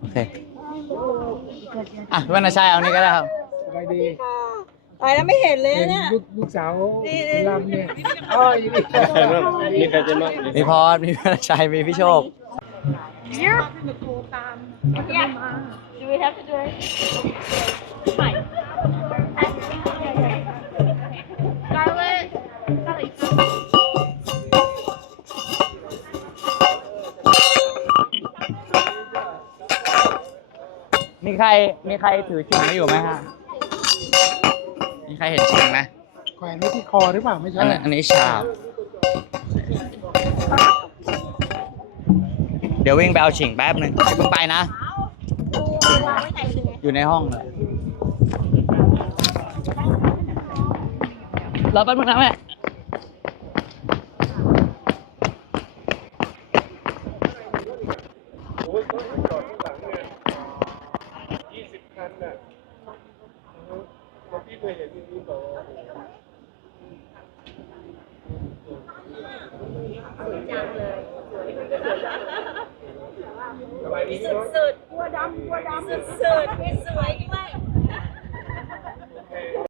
โอเคอ่ะพี่วรรณชัยเอานี่ก็ได้ครับ สบายดี ตายแล้วไม่เห็นเลย เป็น เนี่ย ลูกสาวลำเนี่ยอ๋ออยู่นี่ นี่ใครจะมา มีพรมีวรรณชัยมีพี่โชค Do we have to do it? Scarlett. มีใครถือฉิงมาอยู่ไหมฮะมีใครเห็นฉิงไหม แขวนไว้ที่คอหรือเปล่าไม่ใช่ อันนี้ชาบเดี๋ยววิ่งไปเอาฉิงแป๊บหนึ่งอย่าเพิ่งไปนะ อยู่ในห้องเลยรอแป๊บนึงนะแม่สุดๆสุดๆสวยด้วย